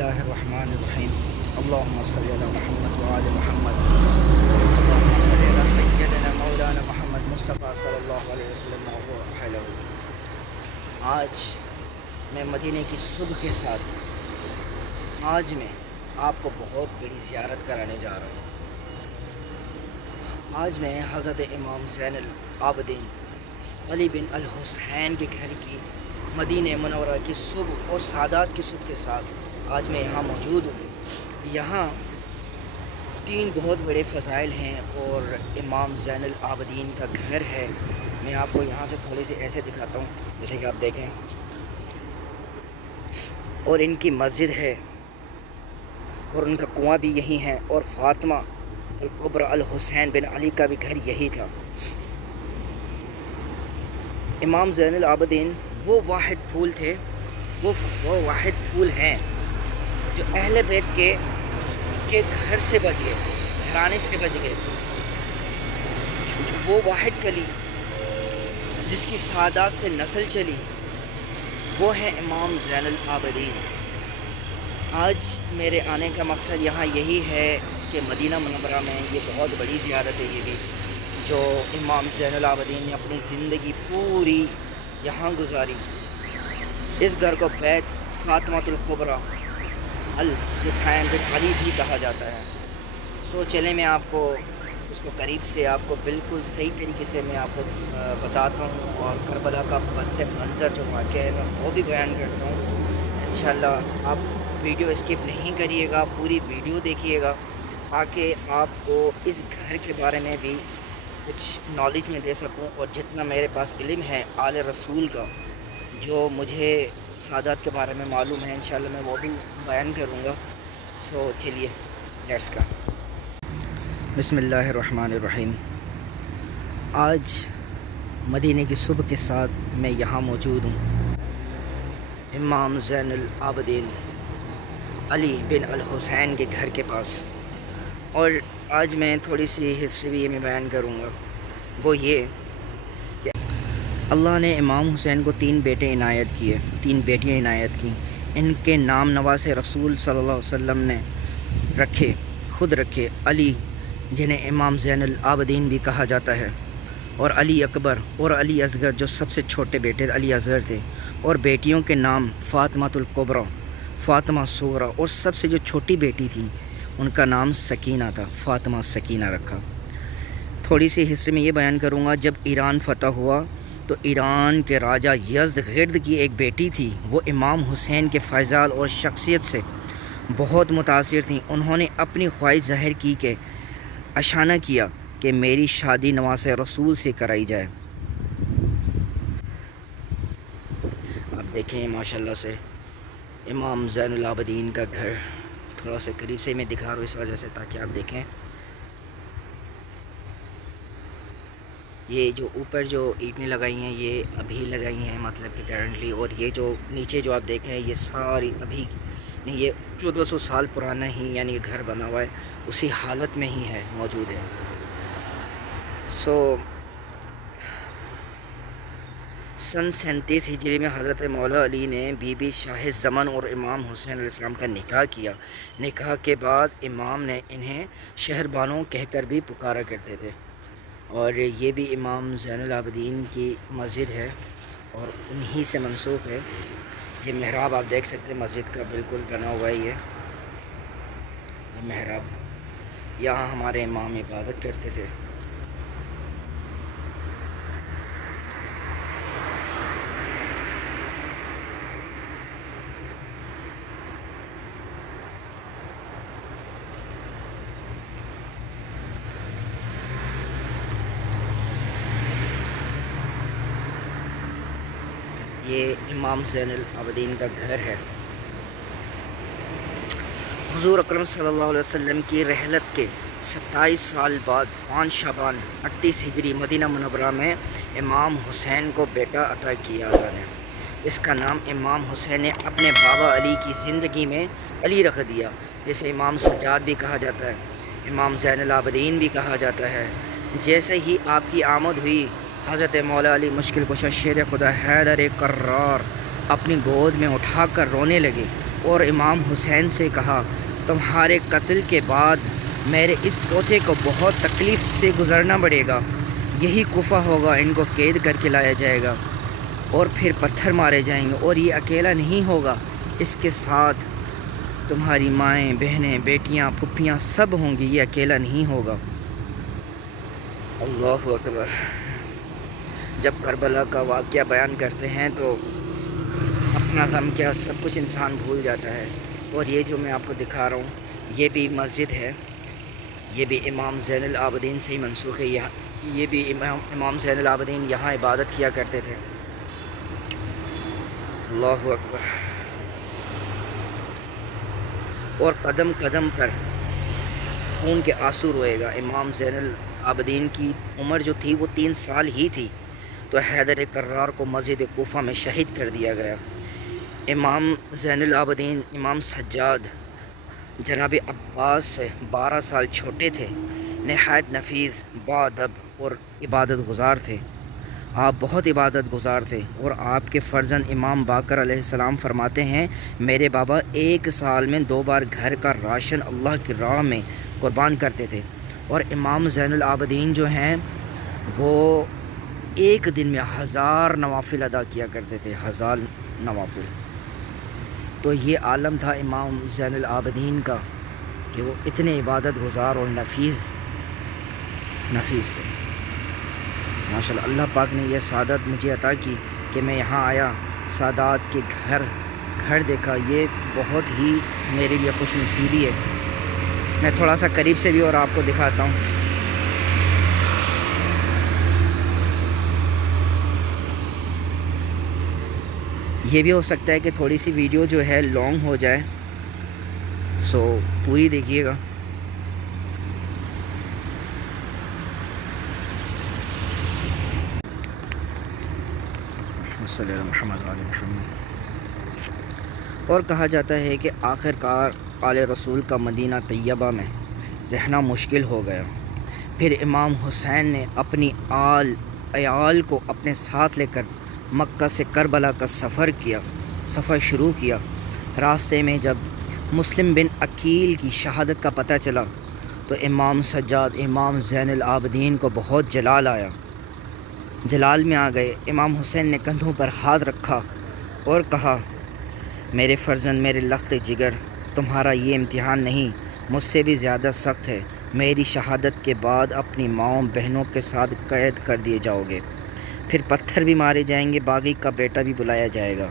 اللہ الرحمن الرحیم اللہم صلی علی محمد وآل محمد اللہم صلی علی سیدنا مولانا محمد مصطفیٰ صلی اللہ علیہ وسلم وآلہ۔ آج میں مدینے کی صبح کے ساتھ آج میں آپ کو بہت بڑی زیارت کرانے جا رہا ہوں۔ آج میں حضرت امام زین العابدین علی بن الحسین کے گھر کی مدینہ منورہ کی صبح اور سعادت کی صبح کے ساتھ آج میں یہاں موجود ہوں۔ یہاں تین بہت بڑے فضائل ہیں اور امام زین العابدین کا گھر ہے۔ میں آپ کو یہاں سے تھوڑی سی ایسے دکھاتا ہوں جیسے کہ آپ دیکھیں، اور ان کی مسجد ہے اور ان کا کنواں بھی یہی ہے، اور فاطمہ الکبریٰ الحسین بن علی کا بھی گھر یہی تھا۔ امام زین العابدین وہ واحد پھول تھے، وہ واحد پھول ہیں جو اہل بیت کے گھر سے بچ گئے، گھرانے سے بچ گئے۔ وہ واحد کلی جس کی سعادت سے نسل چلی، وہ ہے امام زین العابدین۔ آج میرے آنے کا مقصد یہاں یہی ہے کہ مدینہ منورہ میں یہ بہت بڑی زیارت ہے، یہ بھی جو امام زین العابدین نے اپنی زندگی پوری یہاں گزاری۔ اس گھر کو بیت فاطمہ الکبریٰ الحسین بن علی بھی کہا جاتا ہے۔ سو چلیں میں آپ کو اس کو قریب سے آپ کو بالکل صحیح طریقے سے میں آپ کو بتاتا ہوں، اور کربلا کا پس منظر جو واقعہ ہے میں وہ بھی بیان کرتا ہوں۔ انشاءاللہ آپ ویڈیو اسکپ نہیں کریے گا، پوری ویڈیو دیکھیے گا تاکہ آپ کو اس گھر کے بارے میں بھی کچھ نالج میں دے سکوں، اور جتنا میرے پاس علم ہے آل رسول کا، جو مجھے سعادت کے بارے میں معلوم ہے، انشاءاللہ میں وہ بھی بیان کروں گا۔ سو چلیے لیٹس گو۔ بسم اللہ الرحمن الرحیم۔ آج مدینے کی صبح کے ساتھ میں یہاں موجود ہوں، امام زین العابدین علی بن الحسین کے گھر کے پاس، اور آج میں تھوڑی سی ہسٹری بھی میں بیان کروں گا۔ وہ یہ کہ اللہ نے امام حسین کو تین بیٹے عنایت کیے، تین بیٹیاں عنایت کیں۔ ان کے نام نواز رسول صلی اللہ علیہ وسلم نے خود رکھے، علی جنہیں امام زین العابدین بھی کہا جاتا ہے، اور علی اکبر اور علی اصغر جو سب سے چھوٹے بیٹے علی اصغر تھے، اور بیٹیوں کے نام فاطمہ الکبریٰ، فاطمہ صغریٰ، اور سب سے جو چھوٹی بیٹی تھی ان کا نام سکینہ تھا، فاطمہ سکینہ رکھا۔ تھوڑی سی ہسٹری میں یہ بیان کروں گا، جب ایران فتح ہوا تو ایران کے راجہ یزدگرد کی ایک بیٹی تھی، وہ امام حسین کے فیضان اور شخصیت سے بہت متاثر تھیں۔ انہوں نے اپنی خواہش ظاہر کی کہ اشانہ کیا کہ میری شادی نواز رسول سے کرائی جائے۔ آپ دیکھیں ماشاءاللہ سے امام زین العابدین کا گھر، تھوڑا سا قریب سے میں دکھا رہا ہوں اس وجہ سے تاکہ آپ دیکھیں۔ یہ جو اوپر جو اینٹیں لگائی ہیں یہ ابھی لگائی ہیں، مطلب کہ کرنٹلی، اور یہ جو نیچے جو آپ دیکھ رہے ہیں یہ ساری ابھی نہیں، یہ 1400 سال پرانا ہی یعنی گھر بنا ہوا ہے، اسی حالت میں ہی ہے، موجود ہے۔ سو سن 37 ہجری میں حضرت مولا علی نے بی بی شاہ زمن اور امام حسین علیہ السلام کا نکاح کیا۔ نکاح کے بعد امام نے انہیں شہر بانو کہہ کر بھی پکارا کرتے تھے، اور یہ بھی امام زین العابدین کی مسجد ہے اور انہی سے منسوخ ہے۔ یہ محراب آپ دیکھ سکتے ہیں، مسجد کا بالکل بنا ہوا ہے یہ محراب، یہاں ہمارے امام عبادت کرتے تھے۔ یہ امام زین العابدین کا گھر ہے۔ حضور اکرم صلی اللہ علیہ وسلم کی رحلت کے 27 سال بعد 5 شعبان 38 ہجری مدینہ منورہ میں امام حسین کو بیٹا عطا کیا اللہ نے۔ اس کا نام امام حسین نے اپنے بابا علی کی زندگی میں علی رکھ دیا، جسے امام سجاد بھی کہا جاتا ہے، امام زین العابدین بھی کہا جاتا ہے۔ جیسے ہی آپ کی آمد ہوئی، حضرت مولا علی مشکل کشا شیر خدا حیدر کرار اپنی گود میں اٹھا کر رونے لگے، اور امام حسین سے کہا تمہارے قتل کے بعد میرے اس پوتے کو بہت تکلیف سے گزرنا پڑے گا، یہی کوفہ ہوگا، ان کو قید کر کے لایا جائے گا اور پھر پتھر مارے جائیں گے، اور یہ اکیلا نہیں ہوگا، اس کے ساتھ تمہاری مائیں، بہنیں، بیٹیاں، پھپھیاں سب ہوں گی، یہ اکیلا نہیں ہوگا۔ اللہ اکبر۔ جب کربلا کا واقعہ بیان کرتے ہیں تو اپنا غم کیا سب کچھ انسان بھول جاتا ہے۔ اور یہ جو میں آپ کو دکھا رہا ہوں یہ بھی مسجد ہے، یہ بھی امام زین العابدین سے ہی منسوخ ہے، یہ بھی امام زین العابدین یہاں عبادت کیا کرتے تھے۔ اللہ اکبر۔ اور قدم قدم پر خون کے آنسو روئے گا۔ امام زین العابدین کی عمر جو تھی وہ 3 سال ہی تھی، تو حیدر کرار کو مسجد کوفہ میں شہید کر دیا گیا۔ امام زین العابدین امام سجاد جناب عباس سے 12 سال چھوٹے تھے، نہایت نفیس، باادب اور عبادت گزار تھے۔ آپ بہت عبادت گزار تھے، اور آپ کے فرزند امام باقر علیہ السلام فرماتے ہیں میرے بابا 1 سال میں 2 بار گھر کا راشن اللہ کی راہ میں قربان کرتے تھے، اور امام زین العابدین جو ہیں وہ ایک دن میں 1000 نوافل ادا کیا کرتے تھے، 1000 نوافل۔ تو یہ عالم تھا امام زین العابدین کا کہ وہ اتنے عبادت گزار اور نفیس تھے۔ ماشاءاللہ اللہ پاک نے یہ سعادت مجھے عطا کی کہ میں یہاں آیا، سادات کے گھر دیکھا، یہ بہت ہی میرے لیے خوش نصیبی ہے۔ میں تھوڑا سا قریب سے بھی اور آپ کو دکھاتا ہوں۔ یہ بھی ہو سکتا ہے کہ تھوڑی سی ویڈیو جو ہے لانگ ہو جائے، سو پوری دیکھیے گا۔ صلی اللہ محمد علیہ محمد۔ اور کہا جاتا ہے کہ آخر کار آل رسول کا مدینہ طیبہ میں رہنا مشکل ہو گیا، پھر امام حسین نے اپنی عیال کو اپنے ساتھ لے کر مکہ سے کربلا کا سفر شروع کیا۔ راستے میں جب مسلم بن عقیل کی شہادت کا پتہ چلا تو امام سجاد امام زین العابدین کو بہت جلال میں آ گئے۔ امام حسین نے کندھوں پر ہاتھ رکھا اور کہا میرے فرزند، میرے لخت جگر، تمہارا یہ امتحان نہیں، مجھ سے بھی زیادہ سخت ہے۔ میری شہادت کے بعد اپنی ماؤں بہنوں کے ساتھ قید کر دیے جاؤ گے، پھر پتھر بھی مارے جائیں گے، باغی کا بیٹا بھی بلایا جائے گا۔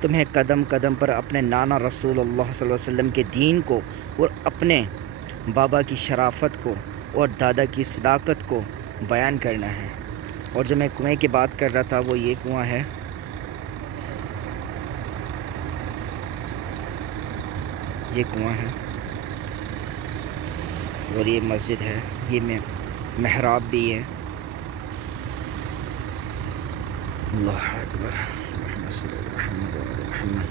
تمہیں قدم قدم پر اپنے نانا رسول اللہ صلی اللہ علیہ وسلم کے دین کو اور اپنے بابا کی شرافت کو اور دادا کی صداقت کو بیان کرنا ہے۔ اور جو میں کنویں کی بات کر رہا تھا وہ یہ کنواں ہے، یہ کنواں ہے، اور یہ مسجد ہے، یہ محراب بھی ہے۔ اللہ اکبر، محمد صلی اللہ محمد وعلی محمد۔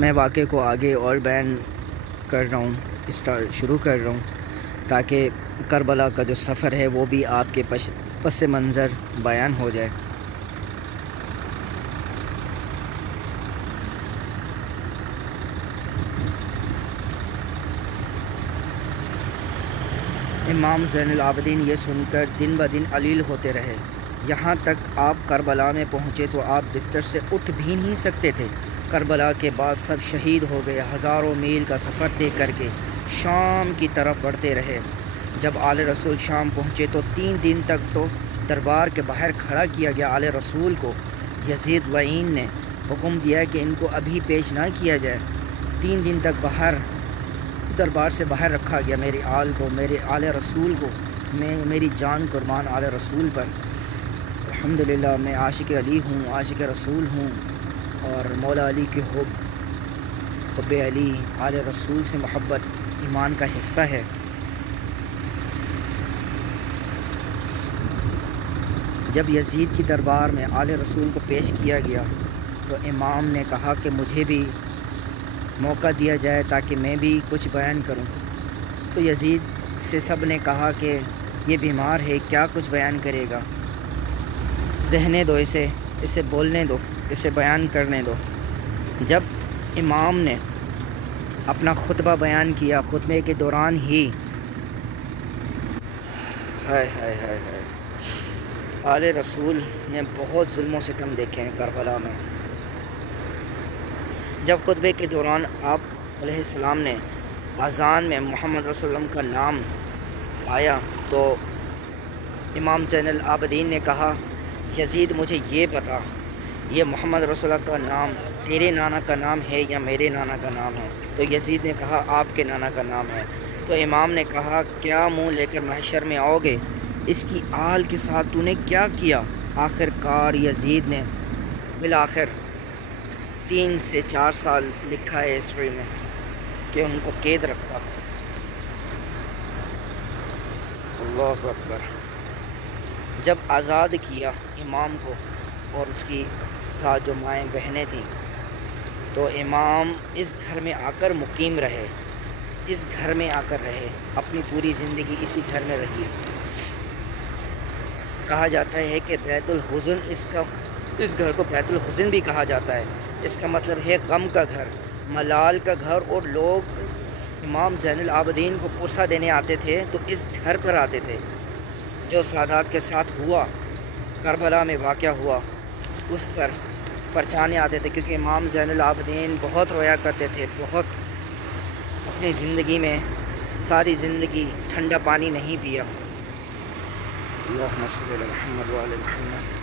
میں واقعے کو آگے اور بیان کر رہا ہوں، شروع کر رہا ہوں تاکہ کربلا کا جو سفر ہے وہ بھی آپ کے پس منظر بیان ہو جائے۔ امام زین العابدین یہ سن کر دن بدن علیل ہوتے رہے، یہاں تک آپ کربلا میں پہنچے تو آپ بستر سے اٹھ بھی نہیں سکتے تھے۔ کربلا کے بعد سب شہید ہو گئے، ہزاروں میل کا سفر طے کر کے شام کی طرف بڑھتے رہے۔ جب آل رسول شام پہنچے تو 3 دن تک تو دربار کے باہر کھڑا کیا گیا۔ آل رسول کو یزید لعین نے حکم دیا کہ ان کو ابھی پیش نہ کیا جائے۔ 3 دن تک دربار سے باہر رکھا گیا۔ میرے آل رسول کو، میری جان قربان آل رسول پر۔ الحمدللہ میں عاشق علی ہوں، عاشق رسول ہوں، اور مولا علی کے حب علی، آل رسول سے محبت ایمان کا حصہ ہے۔ جب یزید کی دربار میں آل رسول کو پیش کیا گیا تو امام نے کہا کہ مجھے بھی موقع دیا جائے تاکہ میں بھی کچھ بیان کروں۔ تو یزید سے سب نے کہا کہ یہ بیمار ہے، کیا کچھ بیان کرے گا، رہنے دو اسے، اسے بولنے دو، اسے بیان کرنے دو۔ جب امام نے اپنا خطبہ بیان کیا، خطبے کے دوران ہی ہائے ہائے ہائے ہائے آل رسول نے بہت ظلم و ستم دیکھے ہیں کربلا میں۔ جب خطبے کے دوران آپ علیہ السلام نے اذان میں محمد رسول اللہ کا نام آیا تو امام زین العابدین نے کہا، یزید مجھے یہ بتا، یہ محمد رسول اللہ کا نام تیرے نانا کا نام ہے یا میرے نانا کا نام ہے؟ تو یزید نے کہا آپ کے نانا کا نام ہے۔ تو امام نے کہا کیا منہ لے کر محشر میں آؤ گے؟ اس کی آل کے ساتھ تو نے کیا کیا؟ آخر کار یزید نے بالآخر 3 سے 4 سال لکھا ہے ہسٹری میں کہ ان کو قید رکھا۔ اللہ اکبر۔ جب آزاد کیا امام کو اور اس کی ساتھ جو مائیں بہنیں تھیں، تو امام اس گھر میں آ کر مقیم رہے، اس گھر میں آ کر رہے، اپنی پوری زندگی اسی گھر میں رہی۔ کہا جاتا ہے کہ بیت الحزن اس گھر کو بیت الحزن بھی کہا جاتا ہے۔ اس کا مطلب ہے غم کا گھر، ملال کا گھر، اور لوگ امام زین العابدین کو پرسہ دینے آتے تھے تو اس گھر پر آتے تھے۔ جو سادات کے ساتھ ہوا، کربلا میں واقعہ ہوا، اس پر پرچانے آتے تھے، کیونکہ امام زین العابدین بہت رویا کرتے تھے، بہت اپنی زندگی میں ساری زندگی ٹھنڈا پانی نہیں پیا۔ اللہم صلی علی محمد وعلی محمد۔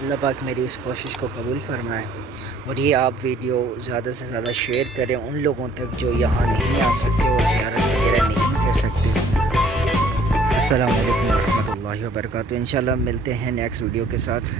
اللہ پاک میری اس کوشش کو قبول فرمائے، اور یہ آپ ویڈیو زیادہ سے زیادہ شیئر کریں ان لوگوں تک جو یہاں نہیں آ سکتے اور زیارت وغیرہ نہیں کر سکتے۔ السلام علیکم ورحمۃ اللہ وبرکاتہ۔ انشاءاللہ ملتے ہیں نیکسٹ ویڈیو کے ساتھ۔